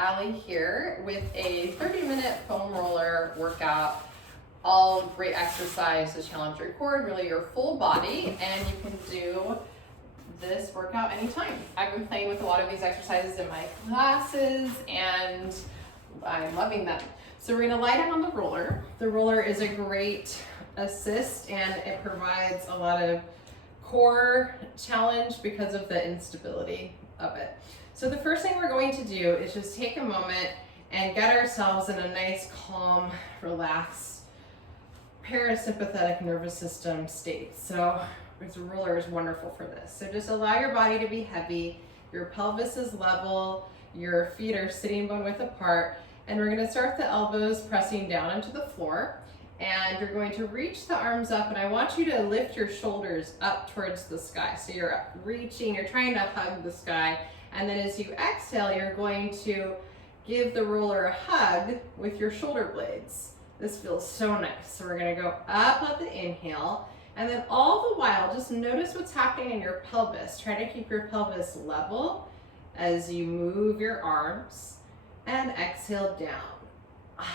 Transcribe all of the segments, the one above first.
Allie here with a 30-minute foam roller workout. All great exercise to challenge your core, really your full body, and you can do this workout anytime. I've been playing with a lot of these exercises in my classes and I'm loving them. So we're gonna lie down on the roller. The roller is a great assist and it provides a lot of core challenge because of the instability of it. So the first thing we're going to do is just take a moment and get ourselves in a nice, calm, relaxed, parasympathetic nervous system state. So this roller is wonderful for this. So just allow your body to be heavy, your pelvis is level, your feet are sitting bone width apart, and we're gonna start the elbows pressing down into the floor. And you're going to reach the arms up, and I want you to lift your shoulders up towards the sky. So you're reaching, you're trying to hug the sky. And then as you exhale, you're going to give the roller a hug with your shoulder blades. This feels so nice. So we're gonna go up at the inhale, and then all the while, just notice what's happening in your pelvis. Try to keep your pelvis level as you move your arms, and exhale down.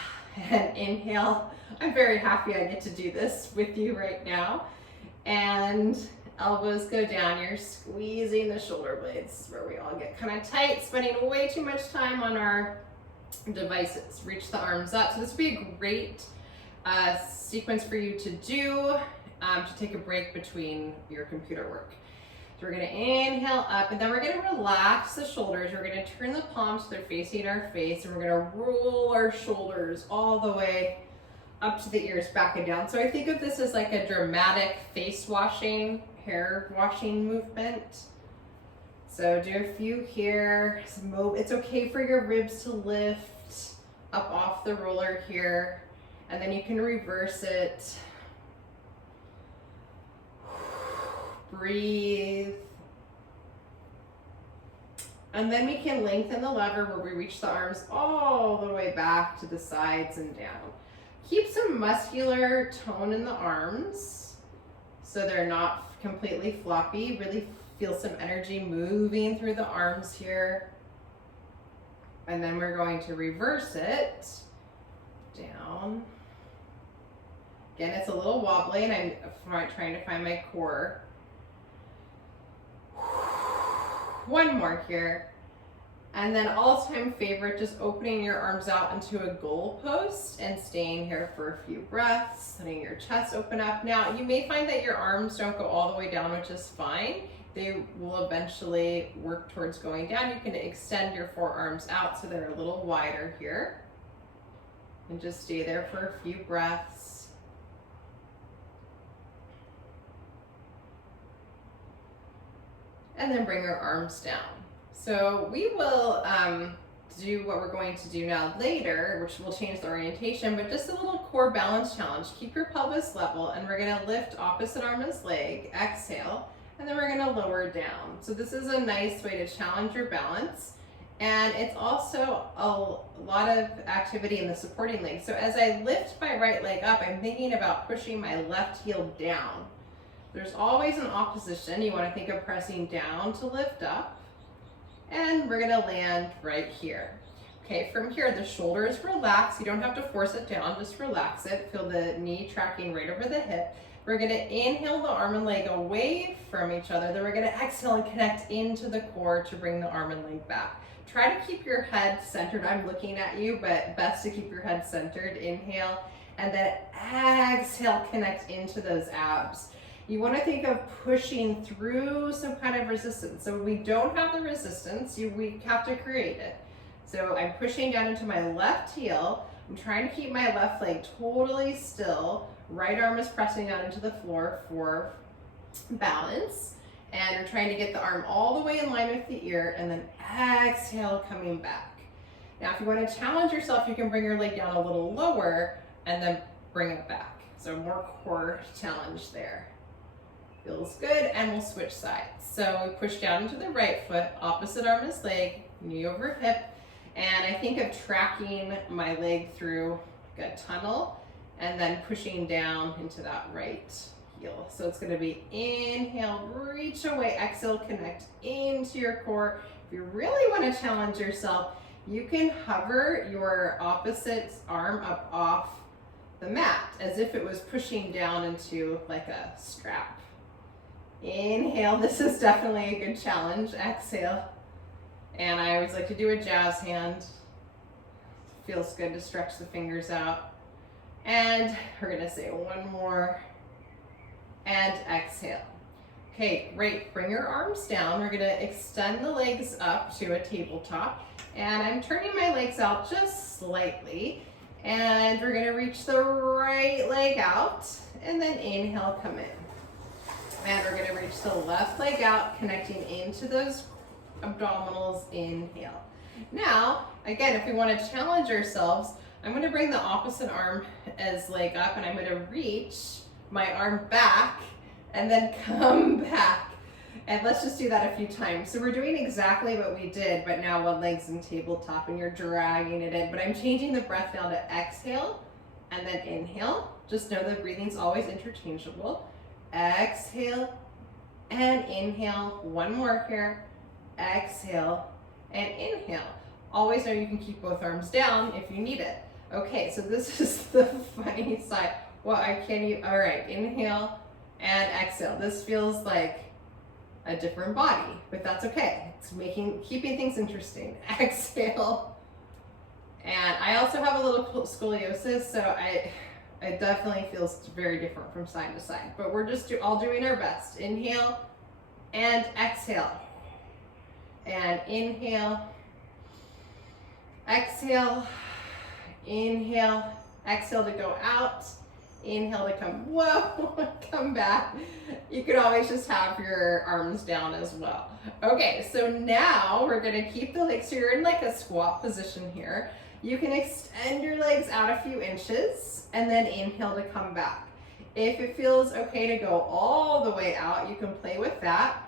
And inhale. I'm very happy I get to do this with you right now. And elbows go down. You're squeezing the shoulder blades where we all get kind of tight, spending way too much time on our devices. Reach the arms up. So this would be a great sequence for you to do to take a break between your computer work. So we're gonna inhale up, and then we're gonna relax the shoulders. We're gonna turn the palms so they're facing our face, and we're gonna roll our shoulders all the way up to the ears, back and down. So I think of this as like a dramatic face washing, hair washing movement. So do a few here. It's okay for your ribs to lift up off the roller here, and then you can reverse it. Breathe. And then we can lengthen the lever where we reach the arms all the way back to the sides and down. Keep some muscular tone in the arms so they're not completely floppy. Really feel some energy moving through the arms here. And then we're going to reverse it down. Again, it's a little wobbly and I'm trying to find my core. One more here. And then all-time favorite, just opening your arms out into a goal post and staying here for a few breaths, letting your chest open up. Now, you may find that your arms don't go all the way down, which is fine. They will eventually work towards going down. You can extend your forearms out so they're a little wider here. And just stay there for a few breaths. And then bring your arms down. So we will do what we're going to do now later, which will change the orientation, but just a little core balance challenge. Keep your pelvis level, and we're gonna lift opposite arm as leg, exhale, and then we're gonna lower down. So this is a nice way to challenge your balance. And it's also a lot of activity in the supporting leg. So as I lift my right leg up, I'm thinking about pushing my left heel down. There's always an opposition. You want to think of pressing down to lift up. And we're going to land right here. Okay, from here, the shoulders relax. You don't have to force it down, just relax it. Feel the knee tracking right over the hip. We're going to inhale the arm and leg away from each other. Then we're going to exhale and connect into the core to bring the arm and leg back. Try to keep your head centered. I'm looking at you, but best to keep your head centered. Inhale, and then exhale, connect into those abs. You want to think of pushing through some kind of resistance. So when we don't have the resistance, we have to create it. So I'm pushing down into my left heel. I'm trying to keep my left leg totally still. Right arm is pressing down into the floor for balance. And you're trying to get the arm all the way in line with the ear, and then exhale, coming back. Now, if you want to challenge yourself, you can bring your leg down a little lower and then bring it back. So more core challenge there. Feels good, and we'll switch sides. So we push down into the right foot, opposite arm is leg, knee over hip, and I think of tracking my leg through like a tunnel and then pushing down into that right heel. So it's gonna be inhale, reach away, exhale, connect into your core. If you really wanna challenge yourself, you can hover your opposite arm up off the mat as if it was pushing down into like a strap. Inhale, this is definitely a good challenge. Exhale. And I always like to do a jazz hand. Feels good to stretch the fingers out. And we're gonna say one more. And exhale. Okay, great. Bring your arms down. We're gonna extend the legs up to a tabletop. And I'm turning my legs out just slightly. And we're gonna reach the right leg out. And then inhale, come in. And we're gonna reach the left leg out, connecting into those abdominals. Inhale. Now, again, if we want to challenge ourselves, I'm going to bring the opposite arm as leg up, and I'm going to reach my arm back and then come back. And let's just do that a few times. So we're doing exactly what we did, but now one leg's in tabletop and you're dragging it in. But I'm changing the breath now to exhale and then inhale. Just know that breathing's always interchangeable. Exhale and inhale. One more here. Exhale and inhale. Always know you can keep both arms down if you need it. Okay, so this is the funny side. Well, I can't even, all right, inhale and exhale. This feels like a different body, but that's okay. It's keeping things interesting. Exhale. And I also have a little scoliosis, so it definitely feels very different from side to side, but we're just all doing our best. Inhale and exhale. And inhale, exhale, inhale, exhale to go out, inhale to come back. You could always just have your arms down as well. Okay, so now we're gonna keep the legs, so you're in like a squat position here. You can extend your legs out a few inches and then inhale to come back. If it feels okay to go all the way out, you can play with that.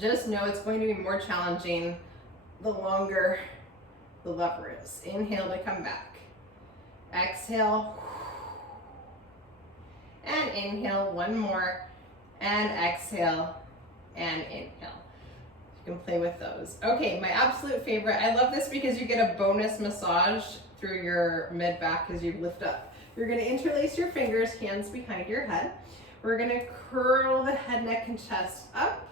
Just know it's going to be more challenging the longer the lever is. Inhale to come back. Exhale. And inhale, one more. And exhale and inhale. You can play with those. Okay, my absolute favorite. I love this because you get a bonus massage through your mid back as you lift up. You're gonna interlace your fingers, hands behind your head. We're gonna curl the head, neck, and chest up.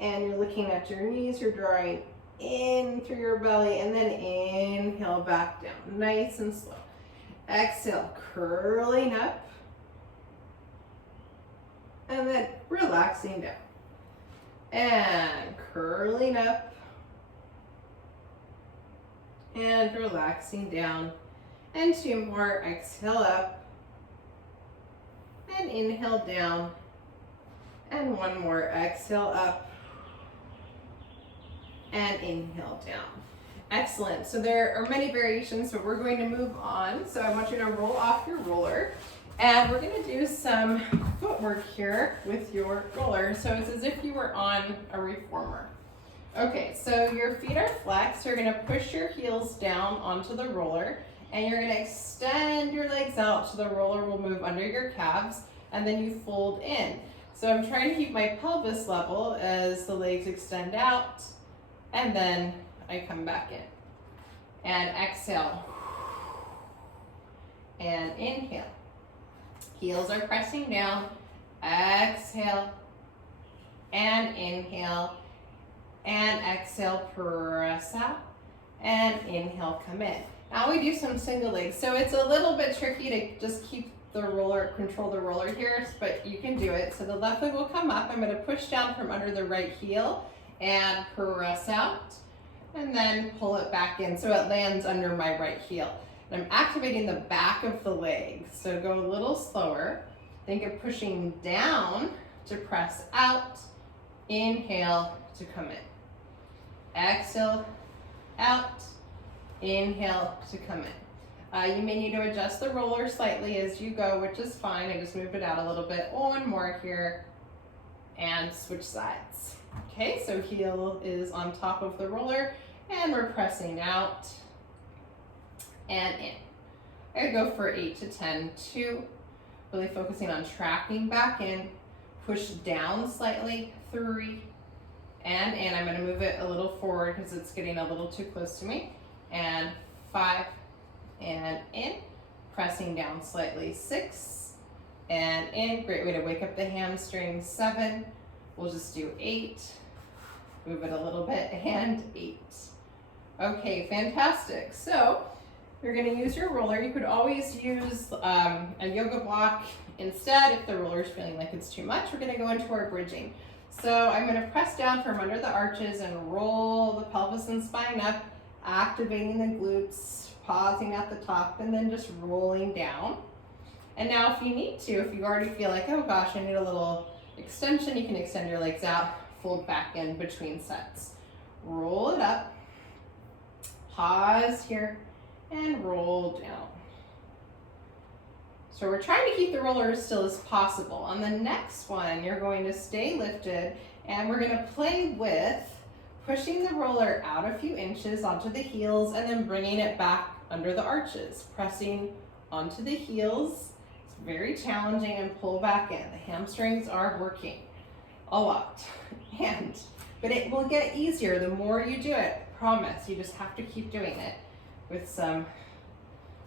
And you're looking at your knees, you're drawing in through your belly, and then inhale back down, nice and slow. Exhale, curling up, and then relaxing down. And curling up, and relaxing down. And two more, exhale up, and inhale down. And one more, exhale up, and inhale down. Excellent. So there are many variations, but we're going to move on. So I want you to roll off your roller, and we're going to do some footwork here with your roller. So it's as if you were on a reformer. Okay, so your feet are flexed. You're going to push your heels down onto the roller, and you're going to extend your legs out so the roller will move under your calves, and then you fold in. So I'm trying to keep my pelvis level as the legs extend out, and then I come back in. And exhale. And inhale. Heels are pressing down. Exhale. And inhale. And exhale, press out. And inhale, come in. Now we do some single legs. So it's a little bit tricky to just keep the roller, control the roller here, but you can do it. So the left leg will come up. I'm going to push down from under the right heel and press out, and then pull it back in so it lands under my right heel. And I'm activating the back of the leg. So go a little slower. Think of pushing down to press out. Inhale to come in. Exhale, out. Inhale to come in. You may need to adjust the roller slightly as you go, which is fine. I just moved it out a little bit. One more here, and switch sides. Okay, so heel is on top of the roller, and we're pressing out and in. I go for 8 to 10, 2, really focusing on tracking back in, push down slightly, 3, and in. I'm gonna move it a little forward because it's getting a little too close to me. and 5, and in, pressing down slightly, 6, and in. Great way to wake up the hamstrings. 7, we'll just do 8, move it a little bit, and 8. Okay, fantastic. So you're going to use your roller. You could always use a yoga block instead if the roller is feeling like it's too much. We're going to go into our bridging. So I'm going to press down from under the arches and roll the pelvis and spine up, activating the glutes, pausing at the top, and then just rolling down. And now if you need to, if you already feel like, oh gosh, I need a little extension, you can extend your legs out, fold back in between sets. Roll it up, pause here, and roll down. So we're trying to keep the roller as still as possible. On the next one, you're going to stay lifted, and we're going to play with pushing the roller out a few inches onto the heels and then bringing it back under the arches, pressing onto the heels. It's very challenging, and pull back in. The hamstrings are working a lot, but it will get easier the more you do it. Promise. You just have to keep doing it with some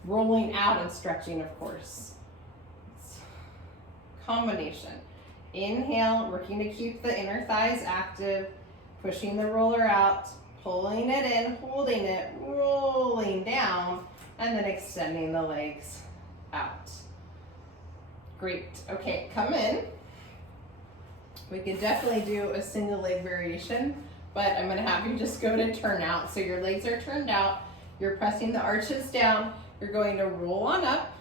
rolling out and stretching, of course. Combination. Inhale, working to keep the inner thighs active, pushing the roller out, pulling it in, holding it, rolling down, and then extending the legs out. Great. Okay, come in. We could definitely do a single leg variation, but I'm going to have you just go to turn out. So your legs are turned out, you're pressing the arches down, you're going to roll on up.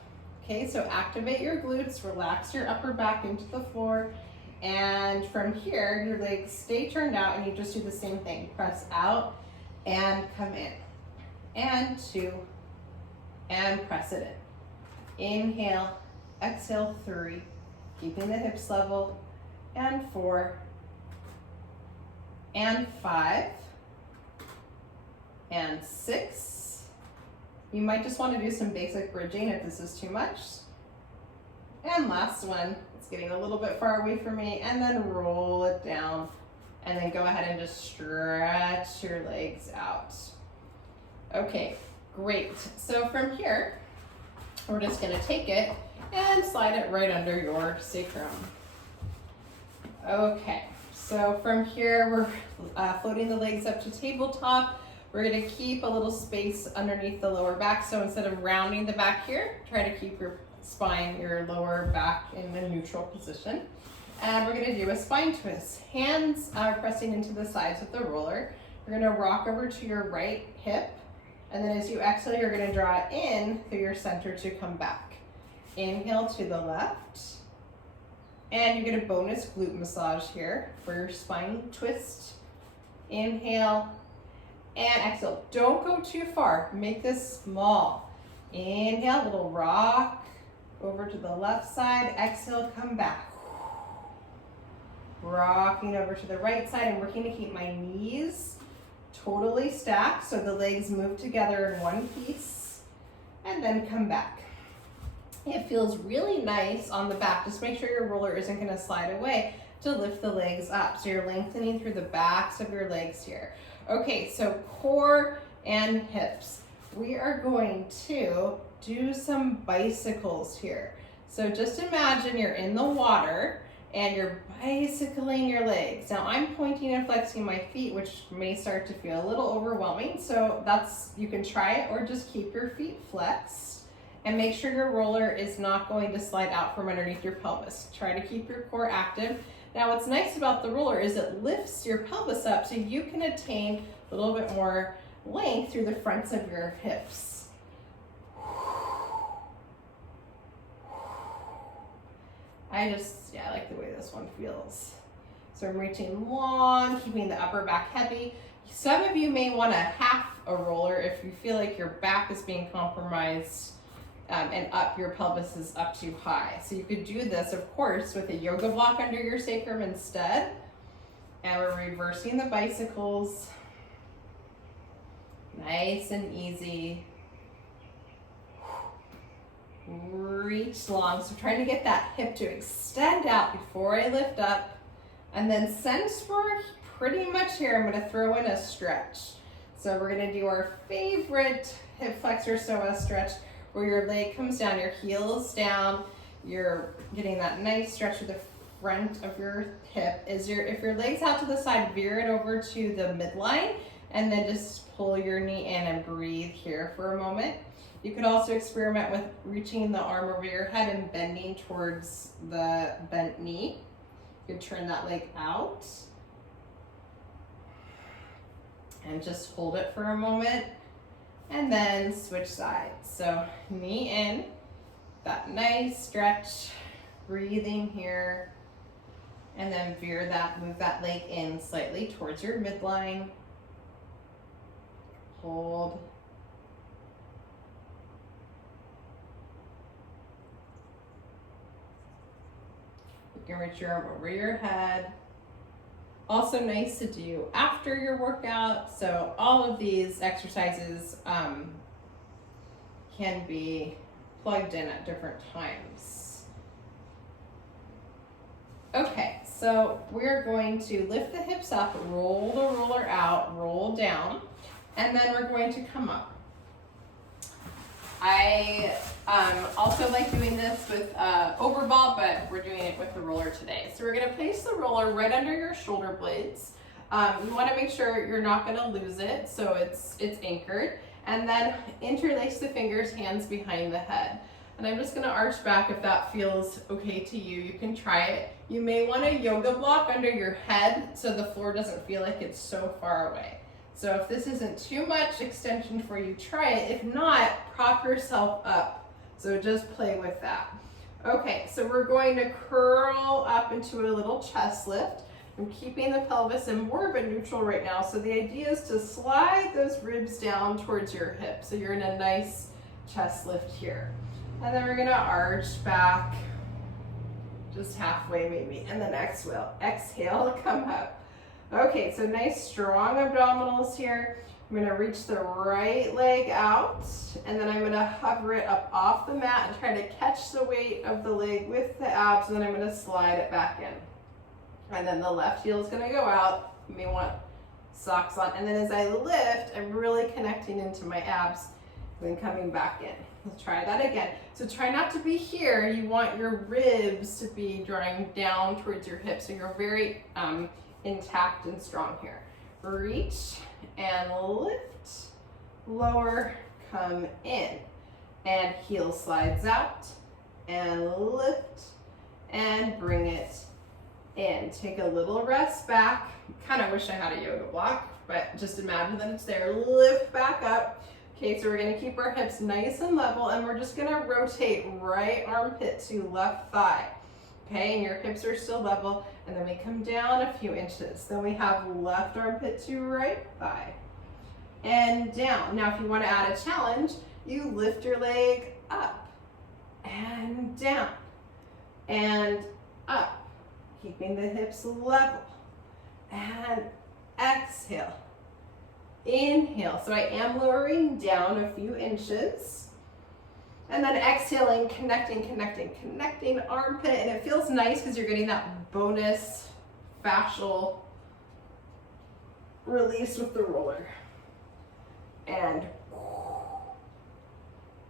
Okay, so activate your glutes, relax your upper back into the floor, and from here, your legs stay turned out, and you just do the same thing. Press out and come in, and 2, and press it in. Inhale, exhale, 3, keeping the hips level, and 4, and 5, and 6. You might just want to do some basic bridging if this is too much. And last one, it's getting a little bit far away from me, and then roll it down, and then go ahead and just stretch your legs out. Okay, great. So from here, we're just going to take it and slide it right under your sacrum. Okay, so from here, we're floating the legs up to tabletop. We're going to keep a little space underneath the lower back. So instead of rounding the back here, try to keep your spine, your lower back in a neutral position. And we're going to do a spine twist. Hands are pressing into the sides of the roller. You're going to rock over to your right hip. And then as you exhale, you're going to draw in through your center to come back. Inhale to the left. And you get a bonus glute massage here for your spine twist. Inhale. And exhale. Don't go too far. Make this small. Inhale, little rock over to the left side. Exhale, come back. Rocking over to the right side and working to keep my knees totally stacked so the legs move together in one piece. And then come back. It feels really nice on the back. Just make sure your roller isn't going to slide away to lift the legs up. So you're lengthening through the backs of your legs here. Okay, so core and hips. We are going to do some bicycles here. So just imagine you're in the water and you're bicycling your legs. Now I'm pointing and flexing my feet, which may start to feel a little overwhelming. So you can try it, or just keep your feet flexed and make sure your roller is not going to slide out from underneath your pelvis. Try to keep your core active. Now what's nice about the roller is it lifts your pelvis up so you can attain a little bit more length through the fronts of your hips. I like the way this one feels. So I'm reaching long, keeping the upper back heavy. Some of you may want to half a roller if you feel like your back is being compromised and your pelvis is up too high. So you could do this, of course, with a yoga block under your sacrum instead. And we're reversing the bicycles. Nice and easy. Reach long. So trying to get that hip to extend out before I lift up. And then since we're pretty much here, I'm going to throw in a stretch. So we're gonna do our favorite hip flexor psoas stretch where your leg comes down, your heels down, you're getting that nice stretch of the front of your hip. If your leg's out to the side, veer it over to the midline and then just pull your knee in and breathe here for a moment. You could also experiment with reaching the arm over your head and bending towards the bent knee. You could turn that leg out and just hold it for a moment and then switch sides. So knee in, that nice stretch, breathing here, and then move that leg in slightly towards your midline. Hold. You can reach your arm over your head. Also nice to do after your workout. So all of these exercises can be plugged in at different times. Okay, so we're going to lift the hips up, roll the roller out, roll down, and then we're going to come up. I also like doing this with overball, but we're doing it with the roller today. So we're gonna place the roller right under your shoulder blades. You wanna make sure you're not gonna lose it, so it's anchored. And then interlace the fingers, hands behind the head. And I'm just gonna arch back if that feels okay to you. You can try it. You may want a yoga block under your head so the floor doesn't feel like it's so far away. So if this isn't too much extension for you, try it. If not, prop yourself up. So just play with that. Okay, so we're going to curl up into a little chest lift. I'm keeping the pelvis in more of a neutral right now. So the idea is to slide those ribs down towards your hips. So you're in a nice chest lift here. And then we're gonna arch back just halfway maybe. And then exhale, come up. Okay, so nice strong abdominals here. I'm gonna reach the right leg out and then I'm gonna hover it up off the mat and try to catch the weight of the leg with the abs, and then I'm gonna slide it back in. And then the left heel is gonna go out. You may want socks on. And then as I lift, I'm really connecting into my abs, then coming back in. Let's try that again. So try not to be here. You want your ribs to be drawing down towards your hips, so you're very intact and strong here. Reach and lift, lower, come in, and heel slides out, and lift, and bring it in. Take a little rest back. Kind of wish I had a yoga block, but just imagine that it's there. Lift back up. Okay, so we're gonna keep our hips nice and level, and we're just gonna rotate right armpit to left thigh. Okay, and your hips are still level, and then we come down a few inches. Then we have left armpit to right thigh, and down. Now, if you wanna add a challenge, you lift your leg up, and down, and up, keeping the hips level, and exhale. Inhale, so I am lowering down a few inches. And then exhaling, connecting armpit, and it feels nice because you're getting that bonus fascial release with the roller. And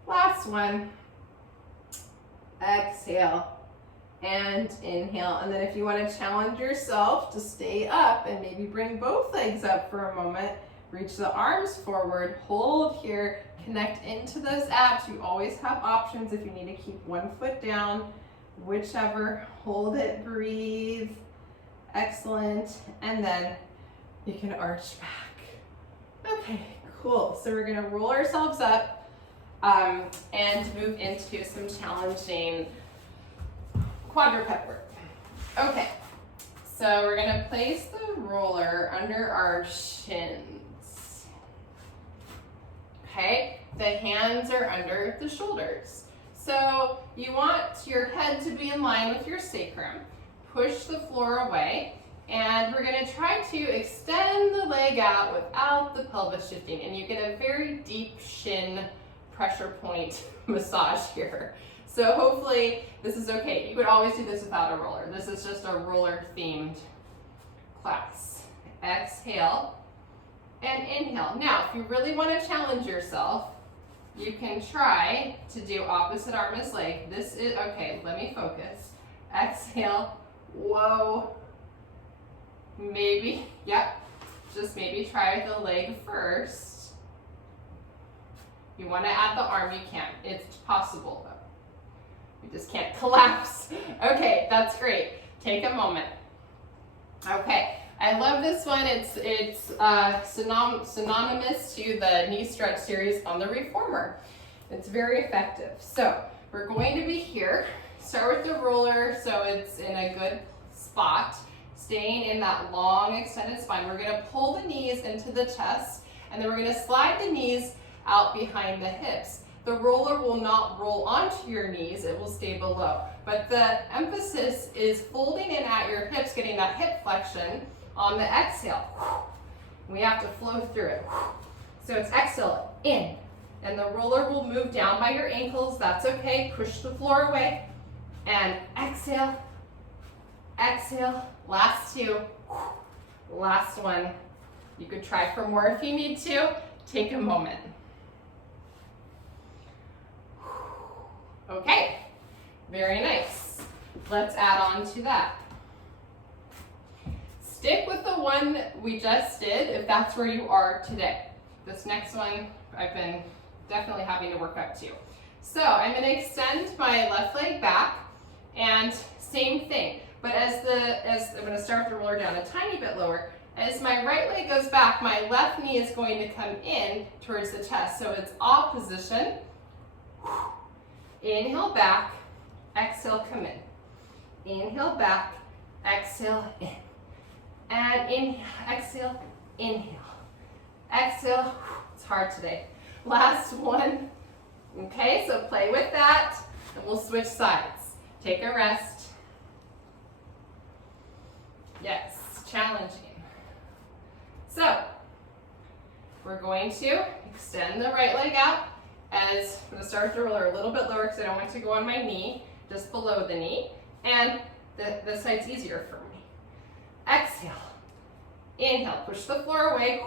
last one, exhale and inhale. And then if you want to challenge yourself to stay up and maybe bring both legs up for a moment, reach the arms forward, hold here, connect into those abs. You always have options if you need to keep one foot down, whichever. Hold it, breathe. Excellent. And then you can arch back. Okay, cool. So we're gonna roll ourselves up and move into some challenging quadruped work. Okay, so we're gonna place the roller under our shins. Okay, the hands are under the shoulders. So you want your head to be in line with your sacrum. Push the floor away, and we're gonna try to extend the leg out without the pelvis shifting, and you get a very deep shin pressure point massage here. So hopefully this is okay. You could always do this without a roller. This is just a roller themed class. Exhale and inhale. Now, if you really want to challenge yourself, you can try to do opposite arm as leg. This is, okay, let me focus. Exhale, whoa. Maybe, yep, just maybe try the leg first. You want to add the arm, you can. It's possible though. You just can't collapse. Okay, that's great. Take a moment. Okay, I love this one. It's synonymous to the knee stretch series on the reformer. It's very effective. So we're going to be here. Start with the roller so it's in a good spot. Staying in that long extended spine. We're gonna pull the knees into the chest, and then we're gonna slide the knees out behind the hips. The roller will not roll onto your knees, it will stay below. But the emphasis is folding in at your hips, getting that hip flexion on the exhale. We have to flow through it. So it's exhale, in, and the roller will move down by your ankles, that's okay. Push the floor away, and exhale, exhale, last two, last one. You could try for more if you need to. Take a moment. Okay, very nice. Let's add on to that. Stick with the one we just did if that's where you are today. This next one I've been definitely having to work up to. So I'm going to extend my left leg back, and same thing. But as I'm going to start the roller down a tiny bit lower, as my right leg goes back, my left knee is going to come in towards the chest. So it's opposition. Inhale back, exhale, come in. Inhale back, exhale, in. And inhale, exhale, inhale. Exhale, it's hard today. Last one. Okay, so play with that, and we'll switch sides. Take a rest. Yes, challenging. So, we're going to extend the right leg out. As I'm going to start the roller a little bit lower because I don't want to go on my knee, just below the knee. And this side's easier for me. Exhale. Inhale, push the floor away.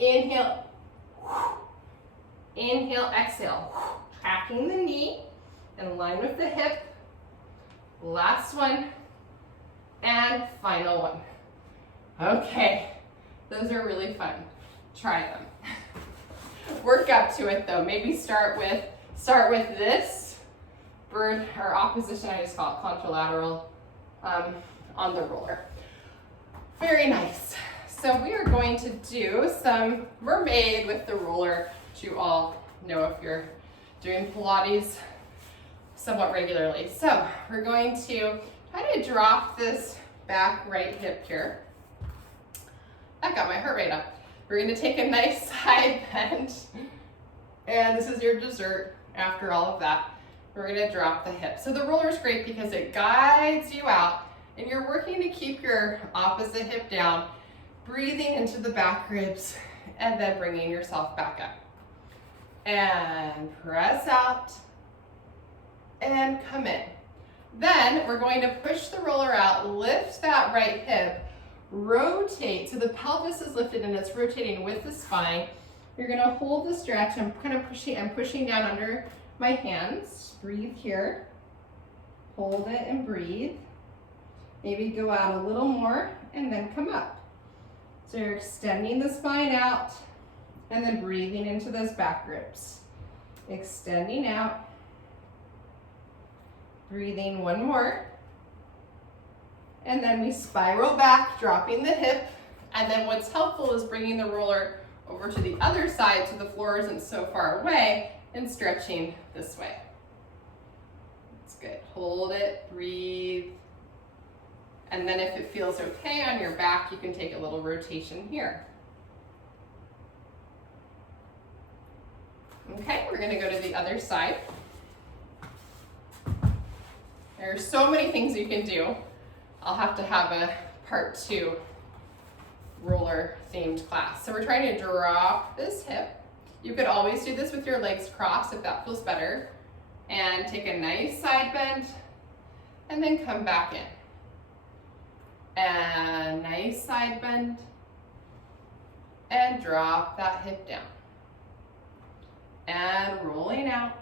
Inhale. Inhale, exhale. Tracking the knee in line with the hip. Last one. And final one. Okay, those are really fun. Try them. Work up to it though. Maybe start with this bird or opposition. I just call it contralateral on the roller. Very nice. So we are going to do some mermaid with the roller, which you all know if you're doing Pilates somewhat regularly. So we're going to try to drop this back right hip here. That got my heart rate up. We're going to take a nice side bend, and this is your dessert after all of that. We're going to drop the hip. So the roller is great because it guides you out, and you're working to keep your opposite hip down, breathing into the back ribs, and then bringing yourself back up. And press out, and come in. Then we're going to push the roller out, lift that right hip, rotate, so the pelvis is lifted and it's rotating with the spine. You're gonna hold the stretch. I'm pushing down under my hands. Breathe here. Hold it and breathe. Maybe go out a little more and then come up. So you're extending the spine out and then breathing into those back ribs. Extending out. Breathing one more. And then we spiral back, dropping the hip. And then what's helpful is bringing the roller over to the other side so the floor isn't so far away, and stretching this way. That's good. Hold it, breathe. And then if it feels okay on your back, you can take a little rotation here. Okay, we're gonna go to the other side. There are so many things you can do. I'll have to have a part 2 roller themed class. So we're trying to drop this hip. You could always do this with your legs crossed if that feels better. And take a nice side bend and then come back in. And nice side bend and drop that hip down. And rolling out.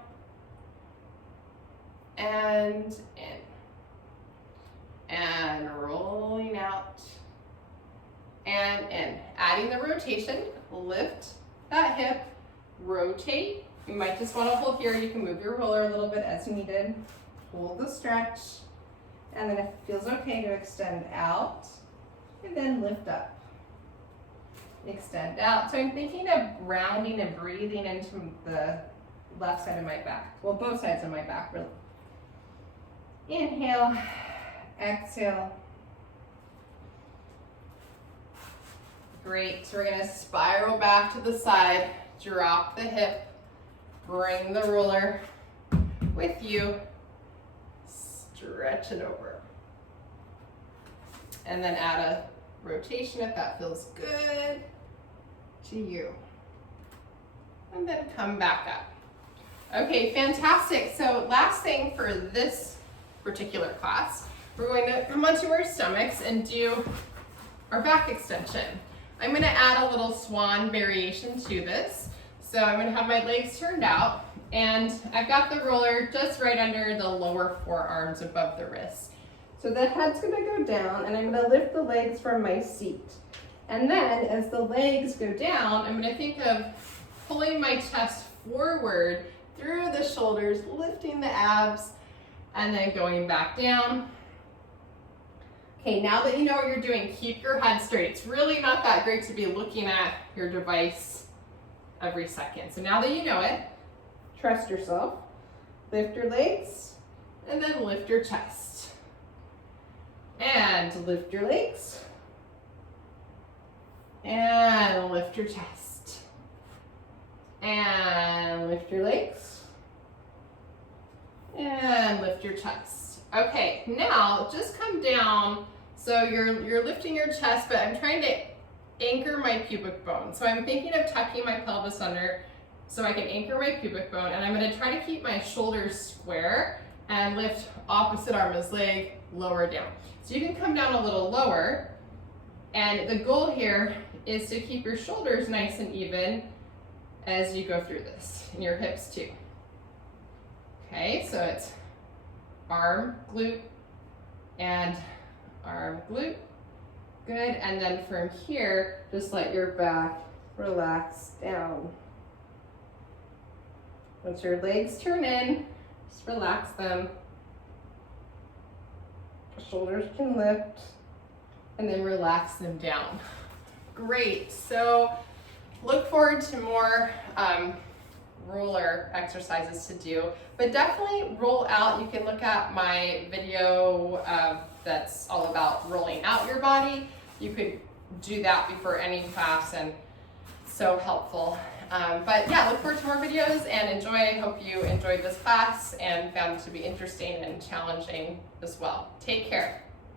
And in. And rolling out. And in. Adding the rotation, lift that hip, rotate. You might just want to hold here. You can move your roller a little bit as needed. Hold the stretch. And then if it feels okay to extend out, and then lift up. Extend out. So I'm thinking of rounding and breathing into the left side of my back. Well, both sides of my back, really. Inhale, exhale. Great. So we're going to spiral back to the side, drop the hip, bring the roller with you, stretch it over. And then add a rotation if that feels good to you. And then come back up. Okay, fantastic. So last thing for this particular class, we're going to come onto our stomachs and do our back extension. I'm going to add a little swan variation to this. So I'm going to have my legs turned out, and I've got the roller just right under the lower forearms above the wrists. So the head's going to go down, and I'm going to lift the legs from my seat. And then as the legs go down, I'm going to think of pulling my chest forward through the shoulders, lifting the abs, and then going back down. Okay, now that you know what you're doing, keep your head straight. It's really not that great to be looking at your device every second. So now that you know it, trust yourself. Lift your legs, and then lift your chest. And lift your legs. And lift your chest. And lift your legs. And lift your chest. Okay, now just come down. So you're lifting your chest, but I'm trying to anchor my pubic bone. So I'm thinking of tucking my pelvis under so I can anchor my pubic bone, and I'm going to try to keep my shoulders square and lift opposite arm as leg lower down. So you can come down a little lower, and the goal here is to keep your shoulders nice and even as you go through this, and your hips too. Okay, so it's arm, glute, and arm, glute. Good, and then from here, just let your back relax down. Once your legs turn in, just relax them. Shoulders can lift, and then relax them down. Great, so look forward to more roller exercises to do, but definitely roll out. You can look at my video that's all about rolling out your body. You could do that before any class, and so helpful. But yeah, look forward to more videos and enjoy. I hope you enjoyed this class and found it to be interesting and challenging as well. Take care.